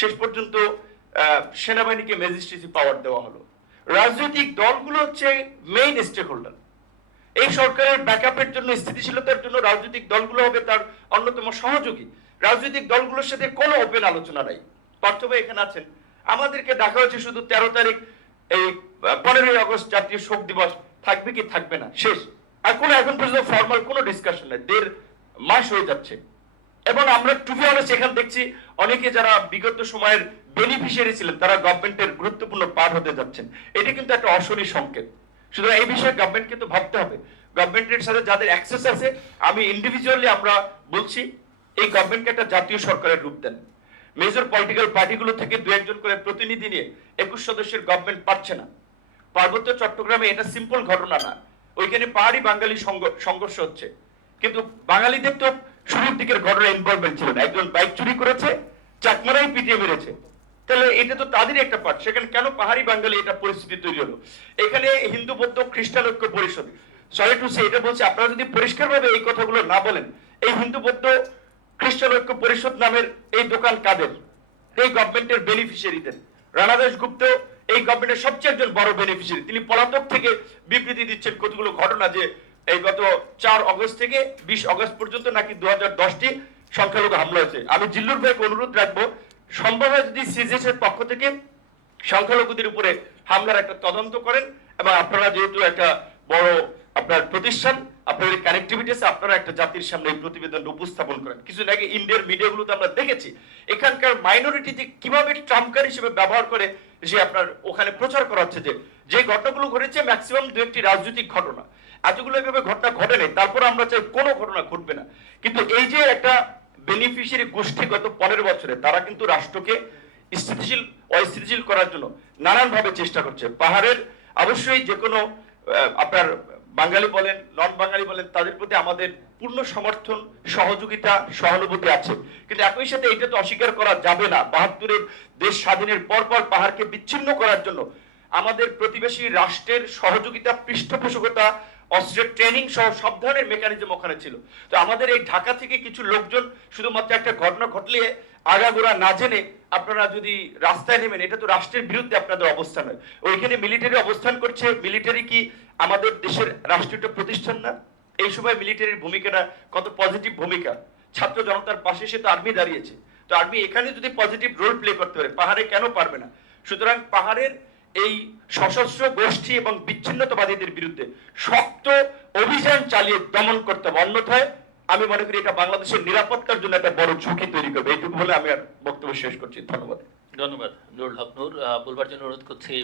শেষ পর্যন্ত সেনাবাহিনীকে ম্যাজিস্ট্রেসি পাওয়ার দেওয়া হলো। রাজনৈতিক দলগুলো হচ্ছে মেইন স্টেক হোল্ডার। এই সরকারের ব্যাকআপের জন্য, স্থিতিশীলতার জন্য রাজনৈতিক দলগুলো হবে তার অন্যতম সহযোগী। রাজনৈতিক দলগুলোর সাথে কোনো ওপেন আলোচনা নাই। পার্থভাই এখানে আছেন, আমাদেরকে দেখা হয়েছে শুধু 13 তারিখ এই 15ই আগস্ট জাতীয় শোক দিবস থাকবে কি থাকবে না, শেষ। আর কোনো এখন পর্যন্ত ফর্মাল কোনো ডিসকাশন নেই। 1.5 মাস হয়ে যাচ্ছে এবং আমরা টু বি অনেস্ট এখানে দেখছি অনেকে যারা বিগত সময়ের বেনিফিশিয়ারি ছিলেন তারা গভর্নমেন্টের গুরুত্বপূর্ণ পার্ট হতে যাচ্ছেন। এটি কিন্তু একটা অশনি সংকেত। সুতরাং এই বিষয়ে গভর্নমেন্ট কিন্তু ভাবতে হবে। গভর্নমেন্টের সাথে যাদের অ্যাক্সেস আছে, আমি ইন্ডিভিজুয়ালি আমরা বলছি এই গভর্নমেন্টকে একটা জাতীয় সরকারের রূপ দেন। মেজর পলিটিক্যাল পার্টিগুলো থেকে 2-1 করে প্রতিনিধি নিয়ে 21 সদস্যের গভর্নমেন্ট পাচ্ছে না। পার্বত্য চট্টগ্রামে এটা সিম্পল ঘটনা না, ওইখানে পাহাড়ি বাঙালি সংঘর্ষ হচ্ছে, কিন্তু বাঙালিদের তো শুরুর দিকের ঘটনা ইনভলভমেন্ট ছিল না। একজন বাইক চুরি করেছে, চাকমারাই পিটিয়ে মেরেছে, তাহলে এটা তো তাদেরই একটা পার্ট। সেখানে কেন পাহাড়ি বাঙালি এটা পরিস্থিতি তৈরি হলো? এখানে হিন্দু বৌদ্ধ খ্রিস্টান ঐক্য পরিষদ, সরি টু সে, এটা বলছে আপনারা যদি পরিষ্কারভাবে এই কথাগুলো না বলেন, এই হিন্দু বৌদ্ধ খ্রিস্টান ঐক্য পরিষদ নামের এই দোকান কাদের? এই গভর্নমেন্টের বেনিফিশিয়ারিদের। রানা দাশগুপ্ত এই গভর্নমেন্টের সবচেয়ে একজন বড় বেনিফিশিয়ারি। তিনি পলাতক থেকে বিবৃতি দিচ্ছেন কতগুলো ঘটনা যে এই গত 4 অগস্ট থেকে 20 অগস্ট পর্যন্ত নাকি 2010টি সংখ্যালঘু হামলা হয়েছে। আমি জিল্লুর ভাইকে অনুরোধ রাখবো, সম্ভব হয় যদি সিজেস এর পক্ষ থেকে সংখ্যালঘুদের উপরে হামলার একটা তদন্ত করেন, এবং আপনারা যেহেতু একটা বড় আপনার প্রতিষ্ঠান, আপনাদের কানেক্টিভিটি আছে, আপনারা একটা জাতির সামনে এই প্রতিবেদন উপস্থাপন করেন। কিছু আগে ইন্ডিয়ার মিডিয়াগুলোতে আমরা দেখেছি এখানকার মাইনরিটি কিভাবে ট্রাম্পকার হিসেবে ব্যবহার করে যে আপনার ওখানে প্রচার করা হচ্ছে যে ঘটনাগুলো ঘটেছে ম্যাক্সিমাম 2-1টি রাজনৈতিক ঘটনা, এতগুলো এভাবে ঘটনা ঘটে নেই। তারপর আমরা চাই কোনো ঘটনা ঘটবে না, কিন্তু এই যে একটা বেনিফিশিয়ারি গোষ্ঠী গত 15 বছরে তারা কিন্তু রাষ্ট্রকে স্থিতিশীল অস্থিতিশীল করার জন্য নানানভাবে চেষ্টা করছে। পাহাড়ের অবশ্যই যে কোনো আপনার বাঙালি বলেন নন বাঙালি বলেন তাদের প্রতি আমাদের পূর্ণ সমর্থন, সহযোগিতা, সহানুভূতি আছে, কিন্তু একই সাথে এটা তো অস্বীকার করা যাবে না 72-এর দেশ স্বাধীনের পর পাহাড়কে বিচ্ছিন্ন করার জন্য আমাদের প্রতিবেশী রাষ্ট্রের সহযোগিতা, পৃষ্ঠপোষকতা, অস্ত্রের ট্রেনিং সহ সব ধরনের মেকানিজম ওখানে ছিল। তো আমাদের এই ঢাকা থেকে কিছু লোকজন শুধুমাত্র একটা ঘটনা ঘটলে আগাগোড়া না জেনে আপনারা যদি রাস্তায় নেমেন, এটা তো রাষ্ট্রের বিরুদ্ধে আপনাদের অবস্থান হয়। ওইখানে মিলিটারি অবস্থান করছে। মিলিটারি কি আমাদের দেশের রাষ্ট্রীয় প্রতিষ্ঠান না? এই সময় মিলিটারির ভূমিকাটা কত পজিটিভ ভূমিকা। ছাত্র জনতার পাশে সে তো আর্মি দাঁড়িয়েছে, তো আর্মি এখানে যদি পজিটিভ রোল প্লে করতে পারে, পাহাড়ে কেন পারবে না? সুতরাং পাহাড়ের এই সশস্ত্র গোষ্ঠী এবং বিচ্ছিন্নতাবাদীদের বিরুদ্ধে শক্ত অভিযান চালিয়ে দমন করতে হবে, অন্যথায় আমি মনে করি এটা বাংলাদেশের নিরাপত্তার জন্য একটা বড় ঝুঁকি তৈরি করবে। এইটুকু বলে আমি আর বক্তব্য শেষ করছি। ধন্যবাদ। নুরুল হক নূর, বলবার জন্য অনুরোধ করছি।